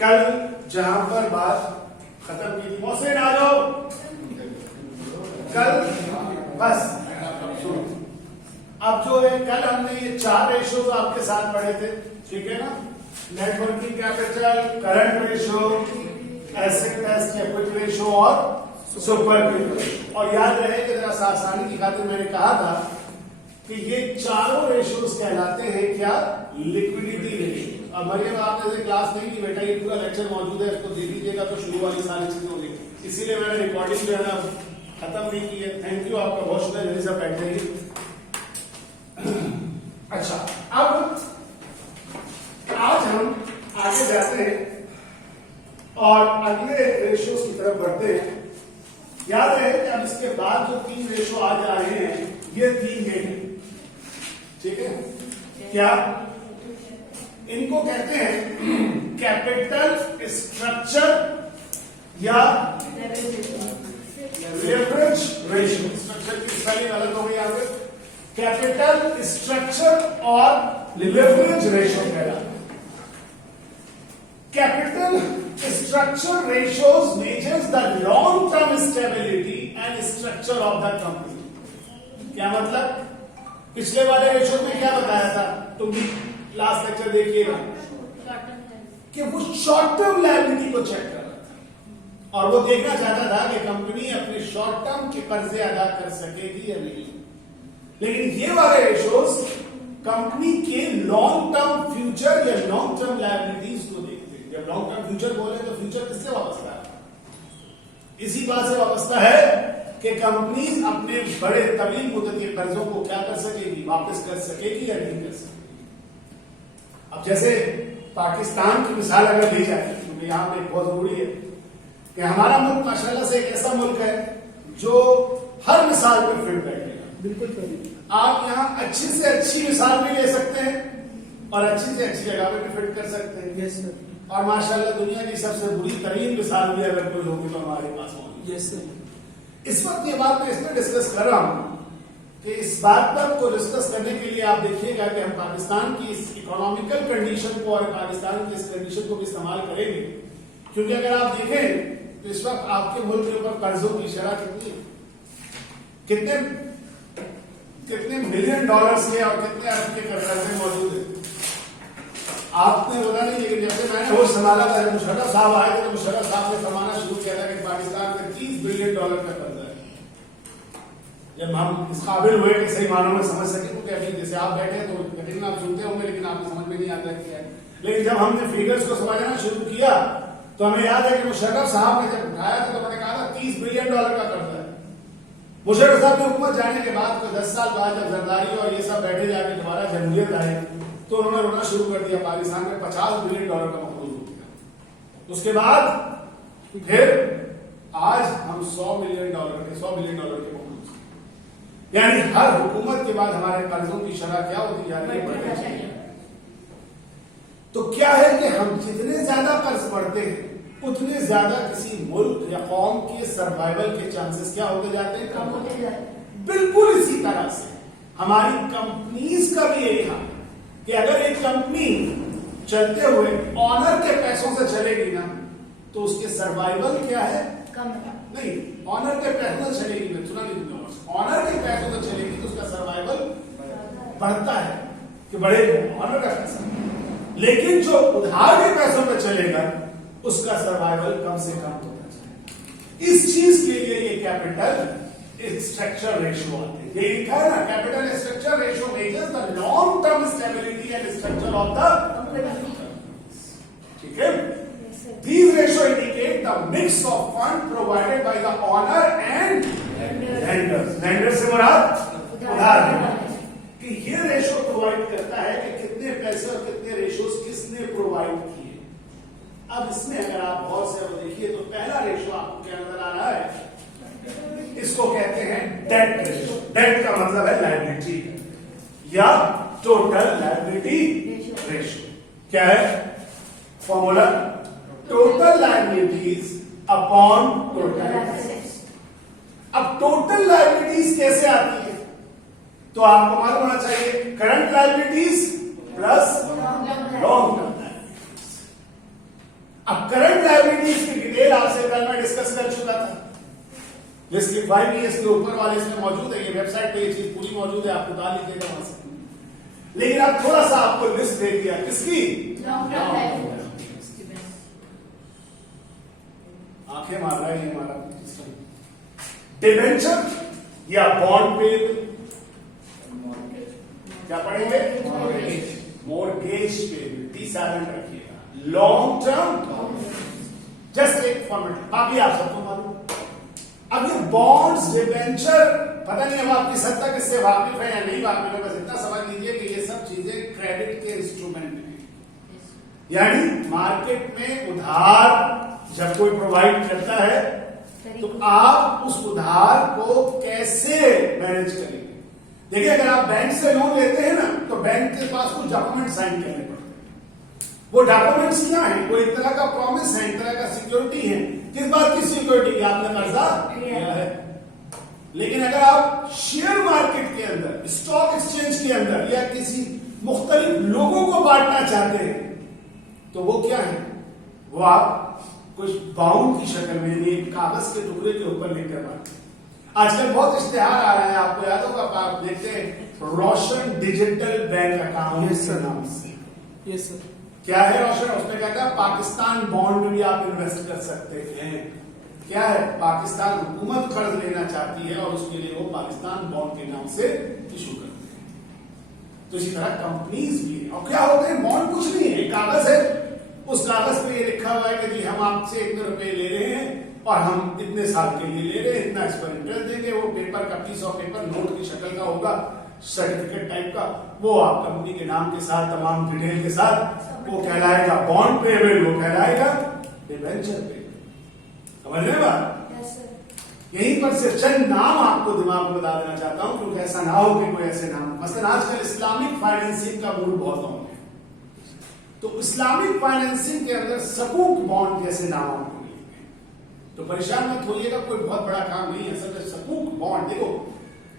कल जहां पर बात खत्म की थी, मोहसिन आ जाओ। कल बस सुनो, अब जो है कल हमने ये 4 रेशोज आपके साथ पढ़े थे, ठीक है ना? Networking capital, current ratio, asset test equity ratio और सुपर क्विक रेशो। और याद रहे कि जरा आसानी की खातिर मैंने कहा था कि ये चारों रेशोज कहलाते हैं क्या? Liquidity ratio. अब मरियम आपने से क्लास नहीं की बेटा, ये पूरा लेक्चर मौजूद है, इसको देख लीजिएगा तो शुरू वाली सारी चीजें होंगी, इसीलिए मैंने रिकॉर्डिंग जो है ना खत्म नहीं की है। थैंक यू आपका बहुत शुक्रिया, जल्दी से बैठ जाइए। अच्छा, अब आज हम आगे जाते हैं और अगले रेशियोज की तरफ बढ़ते हैं। याद रहे कि अब इसके बाद जो 3 रेशो आज आ रहे हैं ये 3 हैं, ठीक है? क्या इनको कहते हैं? कैपिटल स्ट्रक्चर या लेवरेज रेशियो। स्ट्रक्चर की स्पेलिंग अलग हो गई यहाँ पे। कैपिटल स्ट्रक्चर और लेवरेज रेशियो कहलाता है। Capital structure ratios measures the long-term stability and structure of the company. क्या मतलब? पिछले वाले रेशो में क्या बताया था? तुम भी लास्ट लेक्चर देखिएगा कि वो शॉर्ट टर्म लायबिलिटी को चेक कर रहा था और वो देखना चाहता था कि कंपनी अपने शॉर्ट टर्म के कर्जे अदा कर सकेगी या नहीं। लेकिन ये वाले रेशोज कंपनी के लॉन्ग टर्म फ्यूचर या लॉन्ग टर्म लायबिलिटीज को देखते। जब लॉन्ग टर्म फ्यूचर बोले तो फ्यूचर किससे वाबस्ता है? इसी बात से वाबस्ता है कि कंपनी अपने बड़े तवील मुद्दत के कर्जों को क्या कर सकेगी, वापस कर सकेगी या नहीं कर सकेगी। अब जैसे पाकिस्तान की मिसाल अगर ली जाए, क्योंकि यहां पे बहुत जरूरी है कि हमारा मुल्क माशाल्लाह से एक ऐसा मुल्क है जो हर मिसाल पर फिट बैठेगा। बिल्कुल सही। आप यहाँ अच्छी से अच्छी मिसाल भी ले सकते हैं और अच्छी से अच्छी जगह पे भी फिट कर सकते हैं। Yes sir. और माशाल्लाह दुनिया की सबसे बुरी तरीन मिसाल भी अगर कोई होगी तो हमारे पास होगी। Yes sir. इस वक्त ये बात मैं इसमें डिस्कस कर रहा हूं कि इस बात पर को डिस्कस करने के लिए आप देखिएगा कि हम पाकिस्तान की इस इकोनॉमिकल कंडीशन को और पाकिस्तान की इस कंडीशन को भी इस्तेमाल करेंगे, क्योंकि अगर आप देखें तो इस वक्त आपके मुल्क के ऊपर कर्जों की शरह कितने मिलियन डॉलर्स के और कितने अरब के कर्जे मौजूद है आपने बोला नहीं। लेकिन जैसे मैंने होश संभाला था, जब मुशर्रफ साहब आए थे तो मुशर्रफ साहब ने फरमाना शुरू किया था कि पाकिस्तान में $30 बिलियन का कर्जा है। जब हम इस काबिल हुए कि सही मानों में समझ सके, क्योंकि अभी जैसे आप बैठे तो कठिन आप सुनते होंगे लेकिन आपको समझ में नहीं आता क्या है। लेकिन जब हमने फिगर्स को समझना शुरू किया तो हमें याद है कि मुशर्रफ साहब ने जब उठाया था तो मैंने कहा था $30 बिलियन का कर्जा है। मुशर्रफ साहब की हुकूमत जाने के बाद 10 साल बाद जब जरदारी और ये सब बैठे जाके दोबारा जमहूरियत आई तो उन्होंने रोना शुरू कर दिया। पाकिस्तान में $50 बिलियन का मकरूज हो गया। उसके बाद फिर आज हम $100 बिलियन के मकरूज, यानी हर हुकूमत के बाद हमारे कर्जों की शरह क्या होती जा रही है? तो क्या है कि हम जितने ज्यादा कर्ज बढ़ते हैं उतने ज्यादा किसी मुल्क या कौम के सर्वाइवल के चांसेस क्या होते जाते हैं? कम होते जाते हैं। बिल्कुल इसी तरह से हमारी कंपनीज का भी यही हाल कि अगर एक कंपनी चलते हुए ऑनर के पैसों से चलेगी ना तो उसके सर्वाइवल क्या है? कम नहीं, ऑनर के पैसों से चलेगी, मैं सुना नहीं दूंगा, ऑनर के पैसों से चलेगी तो उसका सर्वाइवल बढ़ता है कि बड़े ऑनर का पैसा। लेकिन जो उधार के पैसों पर चलेगा उसका सर्वाइवल कम से कम होता है। इस चीज के लिए ये कैपिटल स्ट्रक्चर रेशियो आते हैं। ये लिखा है ना, capital structure ratio measures the long term stability and structure of the company. ठीक है? These ratio indicate the mix of fund provided by the owner and lenders. Lenders से मुराद उधार कि ये रेशियो प्रोवाइड करता है कि कितने पैसे और कितने रेशियोज किसने प्रोवाइड किए। अब इसमें अगर आप गौर से देखिए तो पहला रेशियो आपको क्या नजर आ रहा है? इसको कहते हैं डेट रेशियो। डेट का मतलब है लायबिलिटी या टोटल लायबिलिटी रेशियो। क्या है formula? Total liabilities upon total assets. अब टोटल लायबिलिटीज कैसे आती है? तो आपको मालूम होना चाहिए current liabilities plus long term liabilities. अब करंट लायबिलिटीज की डिटेल आपसे कल मैं डिस्कस कर चुका था, जिसकी 5 ईयर्स के ऊपर वाले इसमें मौजूद है, ये वेबसाइट पे ये चीज पूरी मौजूद है, आप उतार लीजिएगा वहां से। लेकिन अब थोड़ा सा आपको लिस्ट दे दिया किसकी, आंखें मार रहा है ये हमारा डिबेंचर या बॉन्ड पेबल, क्या पढ़ेंगे, मोर्गेज पेबल, टी साइलेंट रखिएगा, लॉन्ग टर्म, जस्ट एक फॉर्मेट, बाकी आप सबको मालूम। अब ये बॉन्ड्स, डिबेंचर, पता नहीं अब आपकी सत्ता किससे वाकिफ है या नहीं वाकिफ है, बस इतना समझ लीजिए कि ये सब चीजें क्रेडिट के इंस्ट्रूमेंट हैं, यानी मार्केट में उधार जब कोई प्रोवाइड करता है तो आप उस उधार को कैसे मैनेज करेंगे। देखिए, अगर आप बैंक से लोन लेते हैं ना, तो बैंक के पास कुछ डॉक्यूमेंट साइन करने पड़ते हैं। वो डॉक्यूमेंट्स क्या है, वो एक तरह का प्रॉमिस है, एक तरह का सिक्योरिटी है। किस बात की सिक्योरिटी की, आपने कर्जा लिया है। लेकिन अगर आप शेयर मार्केट के अंदर, स्टॉक एक्सचेंज के अंदर या किसी मुख्तलिफ लोगों को बांटना चाहते हैं, तो वो क्या है, वो आप कुछ बाउंड की शक्ल में एक कागज के टुकड़े के ऊपर लिखकर बांटते। आजकल बहुत इश्तेहार आ रहे हैं, आपको याद होगा, आप देखते हैं रोशन डिजिटल बैंक अकाउंट के नाम से। Yes sir. क्या है रोशन, उसमें कहता है पाकिस्तान बॉन्ड में भी आप इन्वेस्ट कर सकते हैं। क्या है, पाकिस्तान हुकूमत कर्ज लेना चाहती है और उसके लिए वो पाकिस्तान बॉन्ड के नाम से इशू करते हैं। तो इसी तरह कंपनीज भी है। और क्या होते हैं, बॉन्ड कुछ नहीं है, कागज है, उस कागज पे ये लिखा हुआ है कि जी हम आपसे इतने रुपए ले रहे हैं और हम इतने साल के लिए ले रहे हैं, इतना इस पर इंटरेस्ट देंगे। वो पेपर का पीस ऑफ पेपर नोट की शक्ल का होगा, सर्टिफिकेट टाइप का, वो आप कंपनी के नाम के साथ तमाम डिटेल के साथ, वो कहलाएगा बॉन्ड पेबल, वो कहलाएगा डिबेंचर पेबल। समझ रहे बात? यहीं पर से चंद नाम आपको दिमाग में बता देना चाहता हूं, क्योंकि ऐसा ना हो कि कोई ऐसे नाम, मसलन आजकल इस्लामिक फाइनेंसिंग का मूड बहुत ऑन है, तो इस्लामिक फाइनेंसिंग के अंदर सकूक बॉन्ड जैसे नाम आपको मिलेंगे, तो परेशान मत होइएगा, कोई बहुत बड़ा काम नहीं है। असल में सकूक बॉन्ड, देखो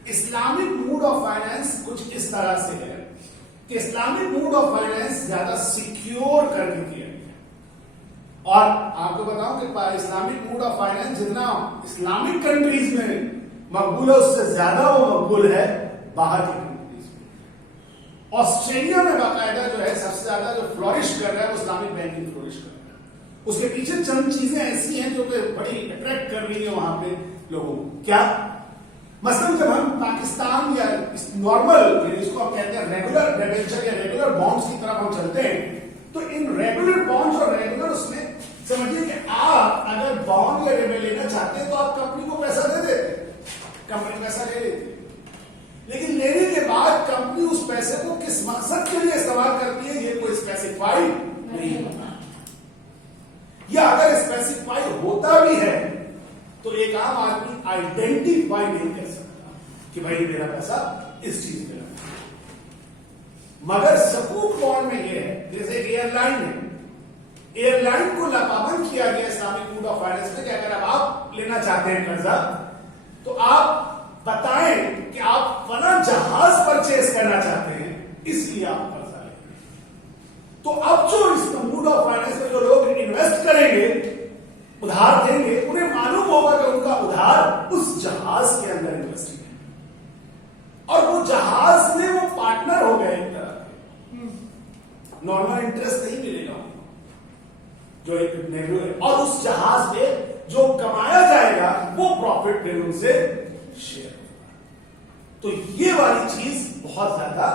इस्लामिक मूड ऑफ फाइनेंस कुछ इस तरह से है कि इस्लामिक मूड ऑफ फाइनेंस ज्यादा सिक्योर करके किया गया। और आपको बताऊं कि इस्लामिक मूड ऑफ फाइनेंस जितना इस्लामिक कंट्रीज में मकबूल है, उससे ज्यादा वो मकबूल है बाहर की कंट्रीज में। ऑस्ट्रेलिया में बाकायदा जो है सबसे ज्यादा जो फ्लोरिश कर रहा है वो इस्लामिक बैंकिंग फ्लोरिश कर रहा है। उसके पीछे चंद चीजें ऐसी हैं जो कि बड़ी अट्रैक्ट कर रही है वहां पे लोगों को। क्या, मसलन जब हम पाकिस्तान या नॉर्मल, इसको आप कहते हैं रेगुलर डिबेंचर या रेगुलर बॉन्ड्स की तरफ हम चलते हैं, तो इन रेगुलर बॉन्ड्स और रेगुलर उसमें समझिए कि आप अगर बॉन्ड या रेबे लेना चाहते हैं तो आप कंपनी को पैसा दे देते, कंपनी पैसा ले लेती, लेकिन लेने के बाद कंपनी उस पैसे को किस मकसद के लिए इस्तेमाल करती है ये कोई स्पेसिफाई नहीं होता, या अगर स्पेसिफाई होता भी है तो एक आम आदमी आइडेंटिफाई नहीं कर सकता कि भाई मेरा पैसा इस चीज पे लगा। मगर सकूक बॉन्ड में यह है, जैसे एयरलाइन है, एयरलाइन को लापाबंद किया गया इस्लामिक मूड ऑफ फाइनेंस में कि अगर अब आप लेना चाहते हैं कर्जा तो आप बताएं कि आप फला जहाज परचेज करना चाहते हैं, इसलिए आप कर्जा लेंगे। तो अब जो इस मूड ऑफ फाइनेंस में जो लोग इन्वेस्ट करेंगे, उधार देंगे, उन्हें मालूम होगा कि उनका उधार उस जहाज के अंदर इन्वेस्टिंग है और वो जहाज में वो पार्टनर हो गए एक तरह के, नॉर्मल इंटरेस्ट नहीं मिलेगा जो एक नेहरू है, और उस जहाज पे जो कमाया जाएगा वो प्रॉफिट फिर उनसे शेयर होगा। तो ये वाली चीज बहुत ज्यादा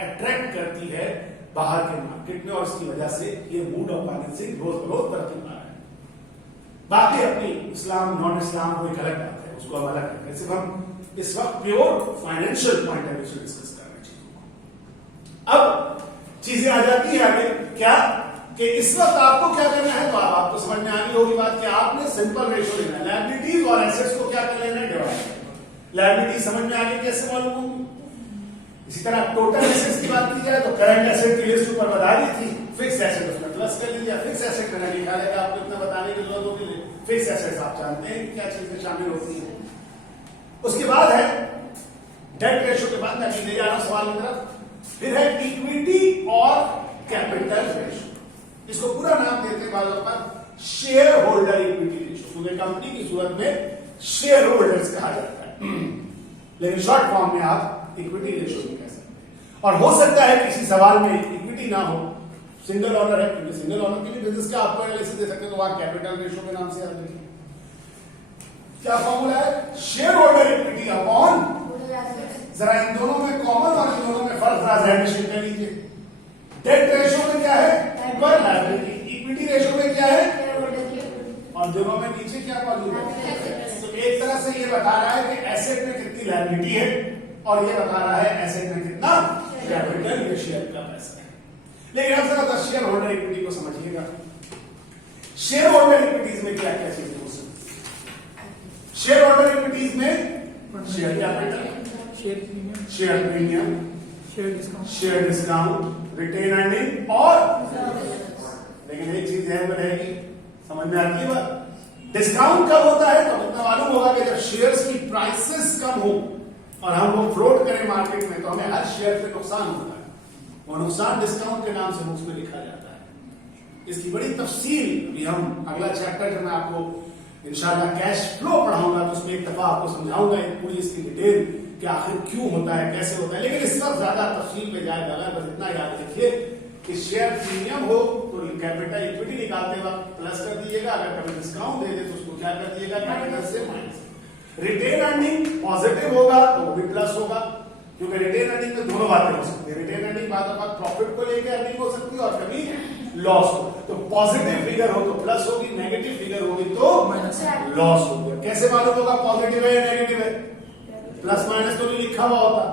अट्रैक्ट करती है बाहर के मार्केट में और इसकी वजह से ये मूड ऑफ फाइनेंसिंग रोज बरोज तरक्की पा रहा है। बाकी अपनी इस्लाम नॉन इस्लाम को एक अलग बात है, उसको हम अलग करते हैं। सिर्फ हम इस वक्त pure financial point of view से डिस्कस कर रहे हैं चीजों को। अब चीजें आ जाती है आगे, क्या कि इस वक्त आपको क्या करना है, तो आपको समझ में आनी होगी बात कि आपने सिंपल रेशो लेना है, लायबिलिटीज और एसेट्स को क्या कर लेना है, डिवाइड। लायबिलिटी समझ में आगे कैसे मालूम होगी। इसी तरह टोटल एसेट्स की बात की जाए तो करंट एसेट की लिस्ट ऊपर बता दी थी, फिक्स एसेट उसमें प्लस कर लीजिए, फिक्स एसेट मैंने लिखा है, आपको इतना बताने की जरूरत होगी। फिक्स एसेट्स आप जानते हैं क्या चीजें शामिल होती हैं। उसके बाद है डेट रेशो के बाद मैं ले जा रहा हूं सवाल की तरफ, फिर है इक्विटी और कैपिटल रेशो। इसको पूरा नाम देते हैं बाजू पर शेयर होल्डर इक्विटी रेशियो, क्योंकि कंपनी की सूरत में शेयर होल्डर्स कहा जाता है, लेकिन शॉर्ट फॉर्म में आप इक्विटी रेशियो भी कह सकते हैं। और हो सकता है किसी सवाल में इक्विटी ना हो, सिंगल ऑनर है, क्योंकि सिंगल ऑनर के लिए बिजनेस का आपको एनालिसिस दे सकते हैं, तो वहां कैपिटल रेशियो के नाम से याद रखिए। क्या फॉर्मूला है? शेयर होल्डर इक्विटी अपॉन, जरा इन दोनों में कॉमन और इन दोनों में फर्क थोड़ा ध्यान कर लीजिए। डेट रेशियो में क्या है? इक्वल लायबिलिटी, इक्विटी रेशियो में क्या है? और दोनों में नीचे क्या मौजूद है? तो एक तरह से ये बता रहा है कि एसेट में कितनी लायबिलिटी है, और ये बता रहा है एसेट में कितना कैपिटल या शेयर का पैसा है। लेकिन अब जरा शेयर होल्डर इक्विटी को समझिएगा। शेयर होल्डर इक्विटीज में क्या क्या चीजें हो सकती है? शेयर होल्डर इक्विटीज में share capital, share premium, share discount, retain earning और, लेकिन एक चीज ध्यान में रहेगी, समझ में आती है बात? डिस्काउंट कब होता है? तो इतना मालूम होगा कि जब शेयर्स की प्राइसेस कम हो और हम वो फ्लोट करें मार्केट में, तो हमें हर शेयर पे नुकसान होता है, वो नुकसान डिस्काउंट के नाम से बुक्स में लिखा जाता है। इसकी बड़ी तफसील भी हम अगला चैप्टर जब मैं आपको इंशाल्लाह कैश फ्लो पढ़ाऊंगा तो उसमें एक दफा आपको समझाऊंगा पूरी इसकी डिटेल कि आखिर क्यों होता है, कैसे होता है। लेकिन इस वक्त ज्यादा तफसील में जाए बगैर बस इतना याद रखिए कि शेयर प्रीमियम हो तो कैपिटल इक्विटी निकालते वक्त प्लस कर दीजिएगा, अगर कभी डिस्काउंट दे दे तो उसको क्या कर दिएगा? कैपिटल से माइनस। रिटेन अर्निंग पॉजिटिव होगा तो वो भी प्लस होगा, क्योंकि रिटेन अर्निंग में दोनों बातें हो सकती है। रिटेन अर्निंग बात प्रॉफिट को लेकर अर्निंग हो सकती है और कभी लॉस हो, तो पॉजिटिव फिगर हो तो प्लस होगी, नेगेटिव फिगर होगी तो लॉस होगी। कैसे मालूम होगा पॉजिटिव है या नेगेटिव है? प्लस माइनस तो नहीं लिखा हुआ होता,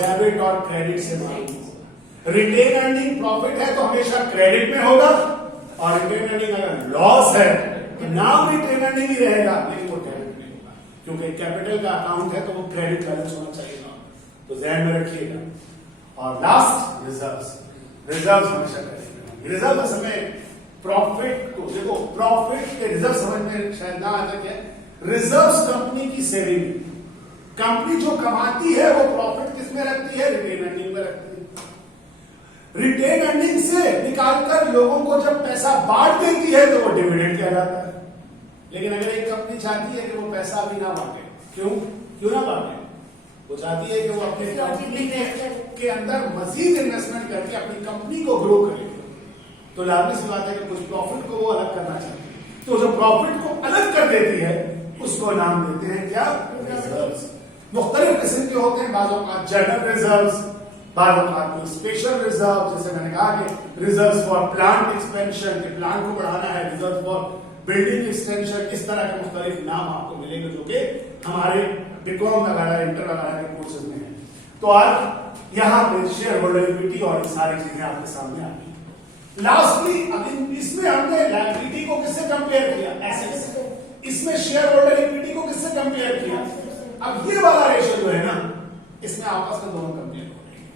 डेबिट और क्रेडिट से मालूम होगा। रिटेन अर्निंग प्रॉफिट है तो हमेशा क्रेडिट में होगा, और रिटेन अर्निंग अगर लॉस है तो नाम रिटेन अर्निंग ही रहेगा, लेकिन वो डेबिट में होगा, क्योंकि कैपिटल का अकाउंट है तो वो क्रेडिट बैलेंस होना चाहिए ना, तो ध्यान में रखिएगा। और लास्ट रिजर्व्स, रिजर्व्स हमेशा करेंगे। रिजर्व समय प्रॉफिट को देखो, प्रॉफिट के रिजर्व समझ में शायद ना आ जाए। रिजर्व्स कंपनी की सेविंग, कंपनी जो कमाती है वो प्रॉफिट किसमें रखती है? रिटेन अर्निंग में रखती है। रिटेन अर्निंग से निकालकर लोगों को जब पैसा बांट देती है तो वो डिविडेंड कहलाता है। लेकिन अगर एक कंपनी चाहती है कि वो पैसा अभी ना बांटे, क्यों ना बांटे? वो चाहती है कि वो अपने कंपनी के अंदर मजीद इन्वेस्टमेंट करके अपनी कंपनी को ग्रो करे, तो लाभनी सी बात है कि कुछ प्रॉफिट को वो अलग करना चाहती है, तो जो प्रॉफिट को अलग कर देती है उसको नाम देते हैं क्या? रिजर्व्स। मुख्तलिफ किस्म के होते हैं, बाजों का जनरल रिजर्व्स, बाजों का स्पेशल रिजर्व, जैसे मैंने कहा कि रिजर्व फॉर प्लांट एक्सपेंशन, के प्लांट को बढ़ाना है, रिजर्व फॉर बिल्डिंग एक्सटेंशन, इस तरह के मुख्तलिफ नाम आपको मिलेंगे जो कि हमारे बीकॉम वगैरह इंटर वगैरह के कोर्सेज में है। तो आज यहाँ पे शेयर होल्डर इक्विटी और सारी चीजें आपके सामने आ गई। लास्टली अब इसमें हमने लायबिलिटी को किससे कंपेयर किया? एसेट्स से। इसमें शेयर होल्डर इक्विटी को किससे कंपेयर किया? अब ये वाला रेशियो जो है ना, इसमें आपस में दोनों कंपेयर हो रहे हैं,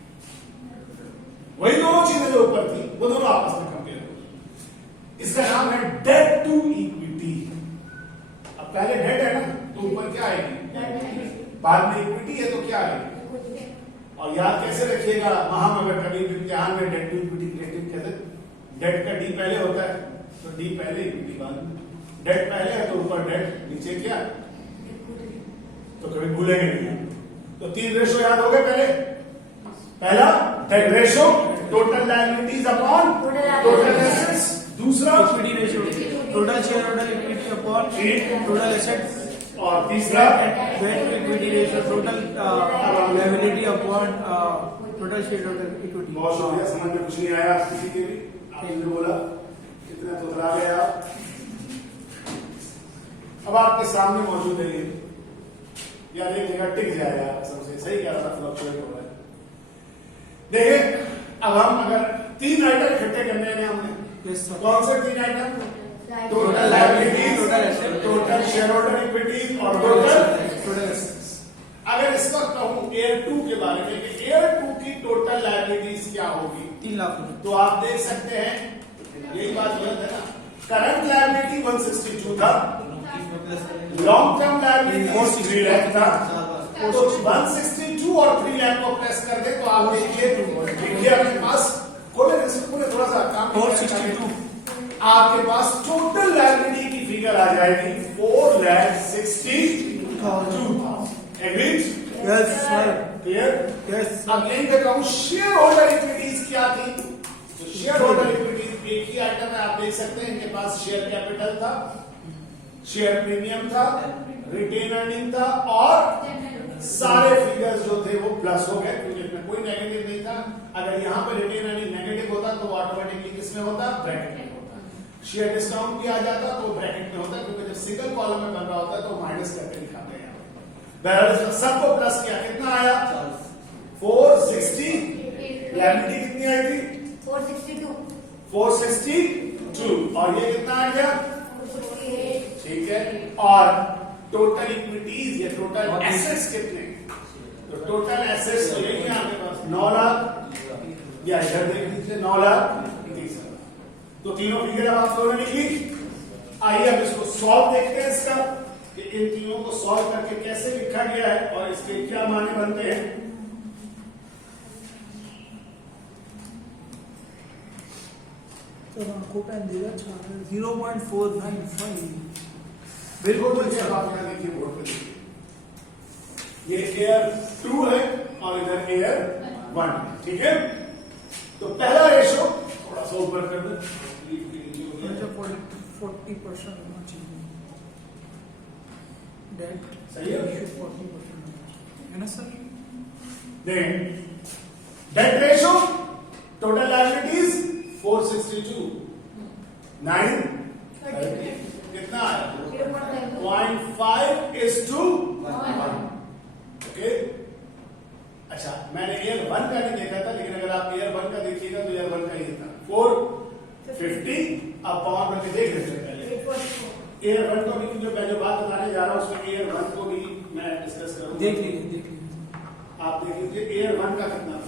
वही दोनों चीजें जो ऊपर थी वो दोनों आपस में कंपेयर हो रही। इसका नाम है डेट टू इक्विटी। अब पहले डेट है ना, तो ऊपर क्या आएगी? बाद में इक्विटी है तो क्या आएगी? और याद कैसे रखिएगा, वहां अगर कभी इम्तिहान में डेट टू इक्विटी क्रिएटिव कहते, डेट का डी पहले होता है तो डी पहले इक्विटी बाद में, डेट पहले है तो ऊपर डेट, नीचे क्या? तो कभी भूलेंगे नहीं। तो 3 रेशो याद हो गए पहले। पहला debt ratio, total liabilities upon total assets. दूसरा equity ratio, total share holder equity upon total assets. और तीसरा debt equity ratio, total liability upon total share holder equity. बहुत शुक्रिया, समझ में कुछ नहीं आया किसी के भी? आपने जो बोला इतना तो चला गया। अब आपके सामने मौजूद है ये, यार एक जगह टिक जाएगा, सबसे सही क्या रहा फ्लक्चुएट हो रहा है। देखिए अब हम अगर 3 आइटम इकट्ठे करने हैं हमने, कौन से 3 item? Total liabilities, total asset, total share holder equity और टोटल एसेट्स। अगर इस वक्त कहूं एयर 2 के बारे में कि एयर 2 की टोटल लायबिलिटीज क्या होगी? 3 लाख, तो आप देख सकते हैं यही बात गलत है ना। करंट लायबिलिटी 162 था, लॉन्ग टर्म लायबिलिटी 3 लाख था, तो 162 और 3 लाख को प्रेस कर दे तो आप देखिए अपने पास थोड़ा सा काम 462 आपके पास टोटल लायबिलिटी की फिगर आ जाएगी 4,62,000। Agreed? Yes, sir. Clear? Yes. अब यही देता हूं शेयर होल्डर इक्विटीज क्या थी। तो शेयर होल्डर इक्विटीज एक ही आइटम है, आप देख सकते हैं इनके पास शेयर कैपिटल था, शेयर प्रीमियम था, रिटेन अर्निंग था और सारे फिगर्स जो थे वो प्लस हो गए क्योंकि इसमें कोई नेगेटिव नहीं था। अगर यहां पर रिटेन अर्निंग नेगेटिव होता तो ऑटोमेटिकली किसमें होता? ब्रैकेट में होता। शेयर डिस्काउंट भी आ जाता तो ब्रैकेट में होता क्योंकि जब सिंगल कॉलम में बन रहा होता है तो माइनस करके दिखाते हैं। बहरहाल सबको प्लस किया, कितना आया? 460। लायबिलिटी कितनी आई थी? 462 और ये कितना आ गया? 468। ठीक है। और टोटल इक्विटीज या टोटल एसेट्स कितने? तो टोटल एसेट्स तो यही है आपके पास 9 लाख, या इधर देख लीजिए 9,30,000। तो तीनों फिगर अब आप लोगों ने लिखी। आइए अब इसको सॉल्व देखते हैं इसका कि इन तीनों को सॉल्व करके कैसे लिखा गया है और इसके क्या माने बनते हैं। तो आपको पेन देगा 0.495। बिल्कुल बच्चे आप यहाँ देखिए बोर्ड पे देखिए, ये एयर 2 है और इधर एयर 1 है। ठीक है, तो पहला रेशो थोड़ा सा ऊपर कर दे, 40% होना चाहिए। डेट सही है? 40% है ना sir? Then debt ratio, total liabilities 462, 9 कितना है? 0.5:1। ओके, अच्छा मैंने एयर 1 का नहीं देखा था, लेकिन अगर आप एयर 1 का देखिएगा तो एयर 1 का ये था 450। आप पावर करके देख लेते हैं पहले एयर 1 को भी, जो मैं जो बात बताने जा रहा हूं उसमें एयर 1 को भी मैं डिस्कस करूंगा। देख लीजिए आप देख लीजिए एयर 1 का कितना था।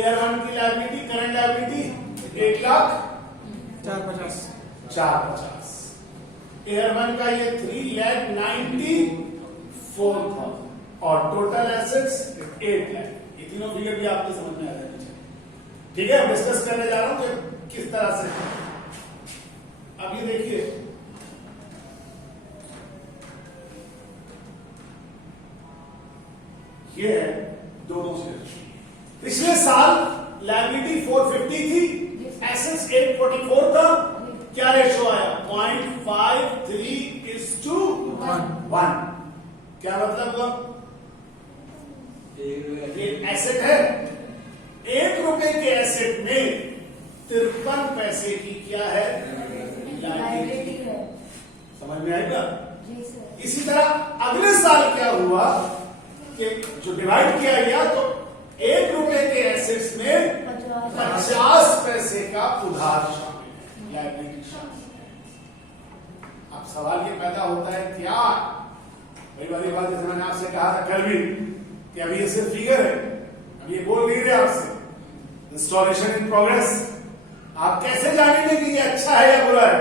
एयर 1 की लायबिलिटी, करंट लायबिलिटी 1,04,50,000। एयर 1 का ये 3,94,000 और टोटल एसेट्स 8 लाख। ये तीनों फिगर भी आपको समझ में आ जानी चाहिए। ठीक है, डिस्कस करने जा रहा हूं कि किस तरह से। अब ये देखिए, ये है दोनों से। पिछले साल लायबिलिटी 450 थी, एसेट्स 844 था, क्या रेशो आया? 0.53:1। क्या मतलब हुआ? ये एसेट है, 1 रुपए के एसेट में 53 पैसे की क्या है? लायबिलिटी है। समझ में आएगा? इसी तरह अगले साल क्या हुआ कि जो डिवाइड किया गया तो 1 रुपए के एसेट्स में 50 पैसे का उधार शामिल है, लायबिलिटी शामिल है। अब सवाल ये पैदा होता है क्या? वही वाली बात जैसे मैंने आपसे कहा था कल भी कि अभी ये सिर्फ फिगर है, अब ये बोल नहीं रहे आपसे इंस्टॉलेशन इन प्रोग्रेस। आप कैसे जानेंगे कि ये अच्छा है या बुरा है?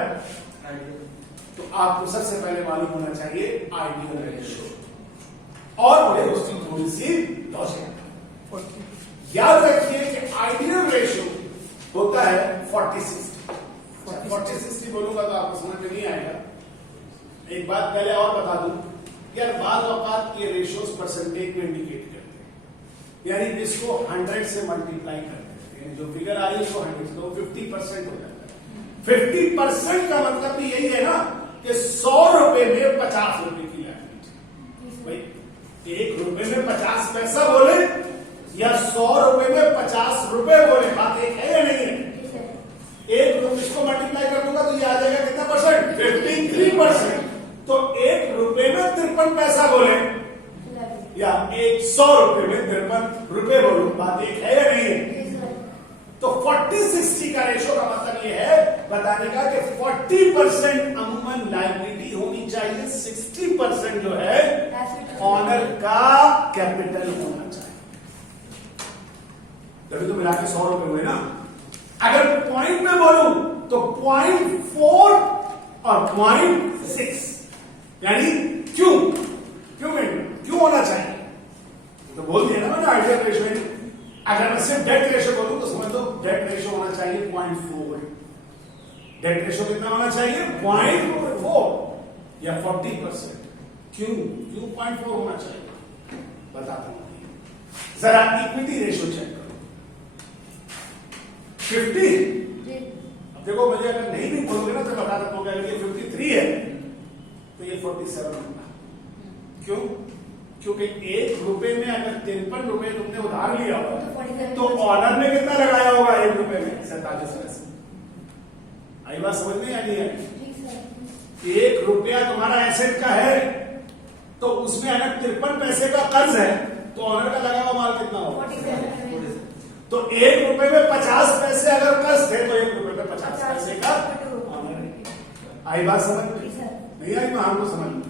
तो आपको सबसे पहले मालूम होना चाहिए आइडियल रेशियो और उसकी थोड़ी सी लॉजिक। याद रखिए कि आइडियल रेशियो होता है 40-60। 40-60 बोलूंगा तो आपको समझ में नहीं आएगा। एक बात पहले और बता दूं, यार बाद औकात ये रेशियोस परसेंटेज में इंडिकेट करते हैं, यानी इसको 100 से मल्टीप्लाई करते हैं। जो फिगर आ रही है उसको 100 तो 50% हो जाता है। 50% का मतलब भी यही है ना कि 100 रुपए में 50 रुपए की लायबिलिटी। भाई 1 रुपए में 50 पैसा बोले या 100 रुपए में 50 रुपए बोले, बात एक है या नहीं है? 1 रुपए इसको मल्टीप्लाई कर दूंगा तो ये आ जाएगा कितना परसेंट? 53%। तो 1 रुपए में 53 पैसा बोले या 100 रुपए में 53 रुपए बोलूं, बात एक है या नहीं है? तो 40-60 का रेशो का मतलब ये है बताने का कि 40% अमूमन लायबिलिटी होनी चाहिए, 60% जो है ऑनर का कैपिटल होना चाहिए। तभी तो मिला के 100 रुपए हुए ना। अगर पॉइंट में बोलूं तो 0.4 और 0.6, यानी क्यों होना चाहिए? तो बोल दिया ना मैंने आइडियल रेशियो। अगर मैं सिर्फ डेट रेशियो बोलूं तो समझ लो डेट रेशियो होना चाहिए 0.4 डेट रेशो कितना होना चाहिए? 0.4 या 40%। क्यों 0.4 होना चाहिए? बताता हूं। जरा इक्विटी रेशो चेक करो 50। अब देखो मुझे अगर नहीं भी खोलोगे ना तो बता सकता हूं अगर ये 53 है तो ये 47 होगा। क्यों? क्योंकि 1 रुपए में अगर 53 रुपए तुमने उधार लिया होगा तो ऑनर ने कितना लगाया होगा 1 रुपए में? 47 पैसे। आई बात समझ में आ रही है? 1 रुपया तुम्हारा एसेट का है तो उसमें अगर 53 पैसे का कर्ज है तो ऑनर का लगा हुआ माल कितना होगा? 47। तो 1 रुपए में 50 पैसे अगर कर्ज थे तो 1 रुपए में 50 पैसे का ऑनर। आई बात समझ में? नहीं आई? महाम को समझ में।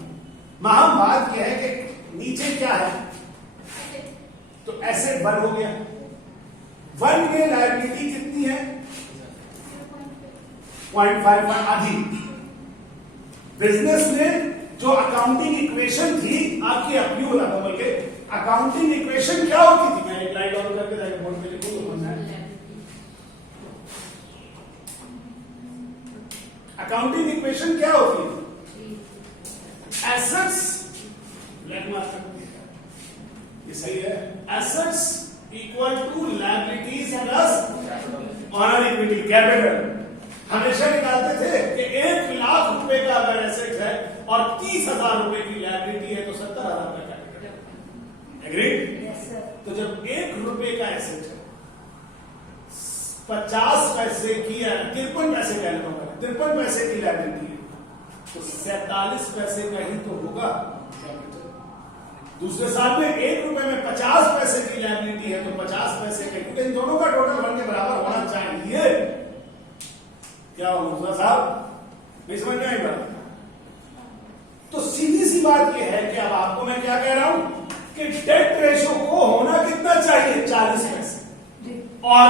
महाम बात यह है कि नीचे क्या है तो एसेट 1 हो गया। 1 में लायबिलिटी कितनी है? 0.5 आधी। बिजनेस में जो अकाउंटिंग इक्वेशन थी आपकी अपनी बताता हूं, बल्कि अकाउंटिंग इक्वेशन क्या होती थी? मैं एक लाइन डाउन करके जाके बोर्ड पे लिखूंगा। अकाउंटिंग इक्वेशन क्या होती है? एसेट्स, ये सही है, assets equal to liabilities plus owner equity capital. हमेशा निकालते थे कि 1 लाख रुपए का अगर एसेट है और 30,000 रुपए की लायबिलिटी है तो 70,000 का कैपिटल। एग्रीड? तो जब 1 रुपए का एसेट है 50 पैसे की 53 पैसे कह लेता हूं, 53 पैसे की लायबिलिटी है तो 47 पैसे का ही तो होगा कैपिटल। दूसरे साल में 1 रुपए में 50 पैसे की लायबिलिटी है तो 50 पैसे का, क्योंकि इन दोनों का टोटल 1 के बराबर होना चाहिए। क्या होगा साहब? नहीं समझ में आई बात? तो सीधी सी बात यह है कि अब आपको मैं क्या कह रहा हूं कि डेट रेशो को होना कितना चाहिए? 40 पैसे। और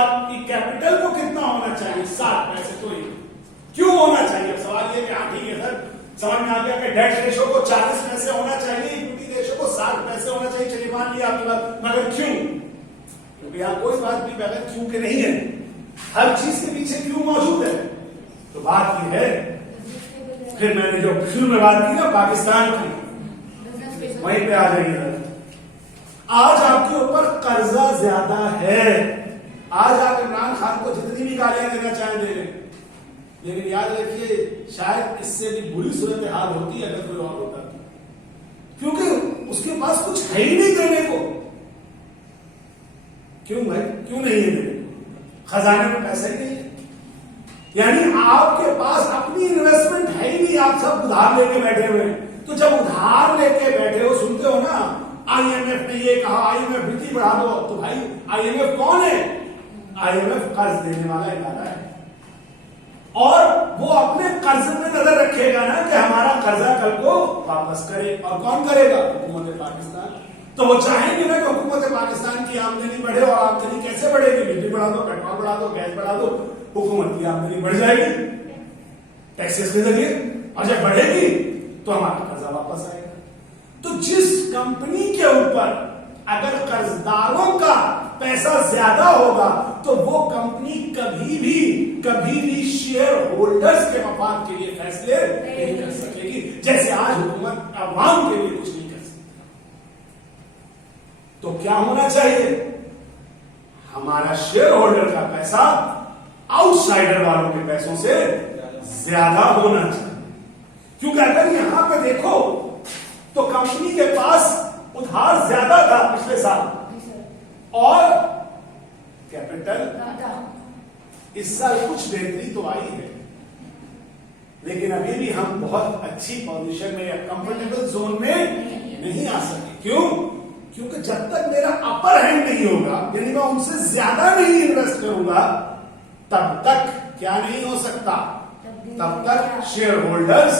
कैपिटल को कितना होना चाहिए? 7 पैसे। तो ये क्यों होना चाहिए? अब सवाल ये कि हाँ ठीक है सर, समझ में आ गया कि डेट रेशो को 40 पैसे होना चाहिए, इक्विटी रेशो को 60 पैसे होना चाहिए। चलिए मान लिया आपकी बात, मगर क्यों? क्योंकि यहां कोई बात भी बगैर क्यों के नहीं है। हर चीज के पीछे क्यों मौजूद है। तो बात यह है, फिर मैंने जो शुरू में बात की ना पाकिस्तान की, वहीं पे आ जाइए। आज आपके ऊपर कर्जा ज्यादा है। आज आप इमरान खान को जितनी भी गालियां देना चाहें दे लें, लेकिन याद रखिए शायद इससे भी बुरी सूरत हाल होती है अगर कोई और होता, क्योंकि उसके पास कुछ है ही नहीं देने को। क्यों भाई? क्यों नहीं है देने को? खजाने में पैसा ही नहीं है। यानी आपके पास अपनी इन्वेस्टमेंट है ही नहीं, आप सब उधार लेके बैठे हुए हैं। तो जब उधार लेके बैठे हो, सुनते हो ना आईएमएफ ने ये कहा, आईएमएफ वृद्धि बढ़ा दो, तो भाई आईएमएफ कौन है? आईएमएफ कर्ज देने वाला इदारा है और वो अपने कर्ज में नजर रखेगा ना कि हमारा कर्जा कल को वापस करे। और कौन करेगा? हुकूमत पाकिस्तान। तो वो चाहेंगे ना कि हुकूमत पाकिस्तान की आमदनी बढ़े। और आमदनी कैसे बढ़ेगी? बिजली बढ़ा दो, पेट्रोल बढ़ा दो, गैस बढ़ा दो, हुकूमत की आमदनी बढ़ जाएगी टैक्सेस के जरिए। और जब बढ़ेगी तो हमारा कर्जा वापस आएगा। तो जिस कंपनी के ऊपर अगर कर्जदारों का पैसा ज्यादा होगा तो वो कंपनी कभी भी शेयर होल्डर्स के मफाद के लिए फैसले नहीं कर सकेगी, जैसे आज हुकूमत अवाम के लिए कुछ नहीं कर सकती। तो क्या होना चाहिए? हमारा शेयर होल्डर का पैसा आउटसाइडर वालों के पैसों से ज्यादा होना चाहिए। क्योंकि अगर यहां पे देखो तो कंपनी के पास उधार ज्यादा था पिछले साल और कैपिटल इस साल कुछ बेहतरी तो आई है, लेकिन अभी भी हम बहुत अच्छी पोजीशन में या कंफर्टेबल जोन में नहीं आ सके। क्यों? क्योंकि जब तक मेरा अपर हैंड नहीं होगा, यानी मैं उनसे ज्यादा नहीं इन्वेस्ट करूंगा, तब तक क्या नहीं हो सकता? तब तक शेयर होल्डर्स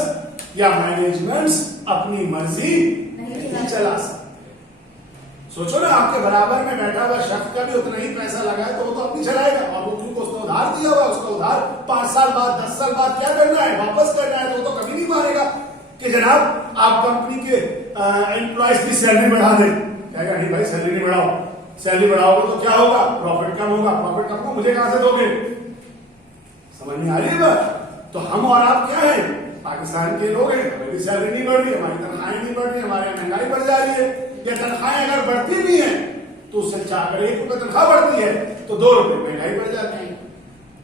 या मैनेजमेंट्स अपनी मर्जी नहीं चला सकते। सोचो ना, आपके बराबर में बैठा हुआ शख्स का भी उतना ही पैसा लगा है तो वो तो अपनी चलाएगा। और वो क्योंकि उसको उधार दिया हुआ, उसका उधार 5 साल बाद 10 साल बाद क्या करना है? वापस करना है। तो वो तो कभी नहीं मानेगा कि जनाब आप कंपनी के एम्प्लॉयज की सैलरी बढ़ा दें। कहेगा नहीं भाई सैलरी नहीं बढ़ाओ, सैलरी बढ़ाओगे तो क्या होगा? प्रॉफिट कम होगा, प्रॉफिट कम होगा, मुझे कहां से दोगे? समझ नहीं आ रही बात? तो हम और आप क्या हैं? पाकिस्तान के लोग हैं, हमें भी सैलरी नहीं बढ़ रही, हमारी तनख्वाहें नहीं बढ़ रही, हमारे यहाँ महंगाई बढ़ जा रही है। या तनख्वाहें अगर बढ़ती भी हैं तो उससे अगर 1 रुपये तनख्वाह बढ़ती है तो 2 रुपये महंगाई बढ़ जाती है।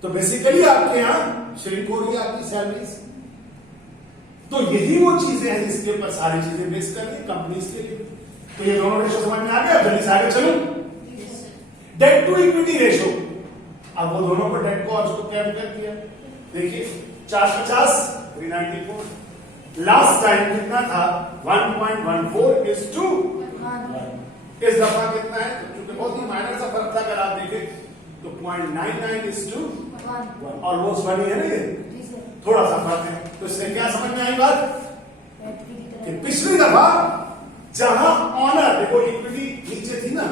तो बेसिकली आपके यहाँ श्रिंक हो रही है आपकी सैलरीज। तो यही वो चीजें हैं जिसके ऊपर सारी चीजें बेस कर रही कंपनीज के लिए। तो ये दोनों रेशो समझ में आ गया। जल्दी से आगे चलूं। डेट टू इक्विटी रेशो, अब वो दोनों को डेट को और उसको कैप कर दिया। देखिए 450 394, लास्ट टाइम कितना था 1.14:1। इस दफा कितना है? क्योंकि बहुत ही माइनर सा फर्क था, अगर आप देखें तो 0.99:1, ऑलमोस्ट 1 ही है ना, ये थोड़ा सा फर्क है। तो इससे क्या समझ में आई बात कि पिछली दफा जहां ऑनर, देखो इक्विटी नीचे थी ना,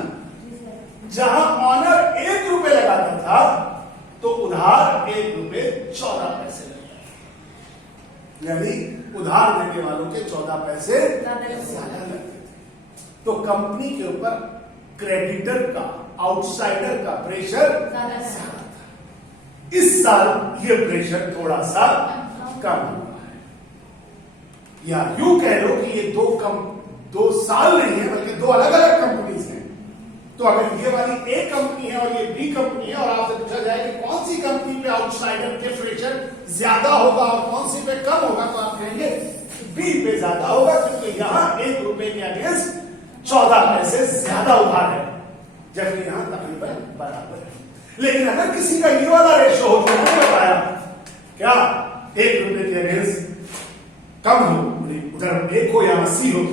जहां ऑनर 1 रुपए लगाता था तो उधार 1 रुपए 14 पैसे लगता, यानी उधार देने वालों के 14 पैसे ज्यादा लगते। तो कंपनी के ऊपर क्रेडिटर का, आउटसाइडर का प्रेशर ज्यादा था। इस साल ये प्रेशर थोड़ा सा कम हुआ है, या यूं कह लो कि ये दो साल नहीं है बल्कि 2 अलग अलग कंपनीज हैं। तो अगर ये वाली ए कंपनी है और ये बी कंपनी है और आपसे पूछा जाए कि कौन सी कंपनी पे आउटसाइडर के प्रेशर ज्यादा होगा और कौन सी पे कम होगा, तो आप कहेंगे बी पे ज्यादा होगा, क्योंकि यहां 1 रुपए के अगेंस्ट 14 पैसे ज्यादा उधार है, जबकि यहां तकरीबन बराबर है। लेकिन अगर किसी का ये वाला रेशो हो तो मैंने बताया क्या 1 रुपए के अगेंस्ट कम हो, उधर 1 हो या 80 हो,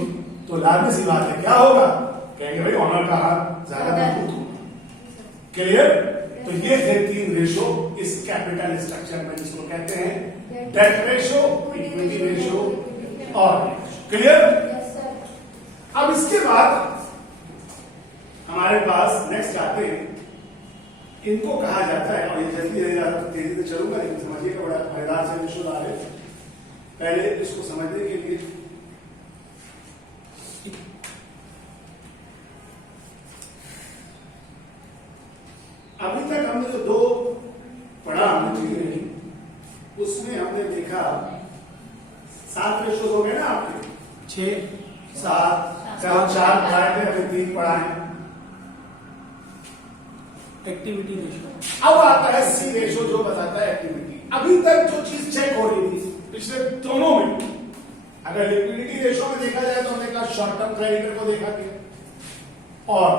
तो लाजमी सी बात है क्या होगा, कहेंगे भाई ऑनर का हाथ ज्यादा मजबूत होगा। क्लियर? तो ये थे 3 रेशो इस कैपिटल स्ट्रक्चर में, जिसको कहते हैं डेट रेशो, इक्विटी रेशो और क्लियर। अब इसके बाद हमारे पास नेक्स्ट आते हैं, इनको कहा जाता है, और ये जल्दी तेजी से चलूंगा लेकिन समझिएगा बड़ा मजेदार से रेशो आ रहे। पहले इसको समझने के लिए अभी तक हमने जो 2 पढ़ा हमने चीजें नहीं, उसमें हमने देखा 7 रेशो हो गए ना आपके, 6 7 4 पढ़ाए थे, अभी 3 पढ़ाए। एक्टिविटी रेशो अब आता है सी रेशो, जो बताता है एक्टिविटी। अभी तक जो चीज चेक हो रही थी पिछले दोनों में, अगर लिक्विडिटी रेशो में देखा जाए तो हमने कहा शॉर्ट टर्म क्रेडिटर को देखा गया, और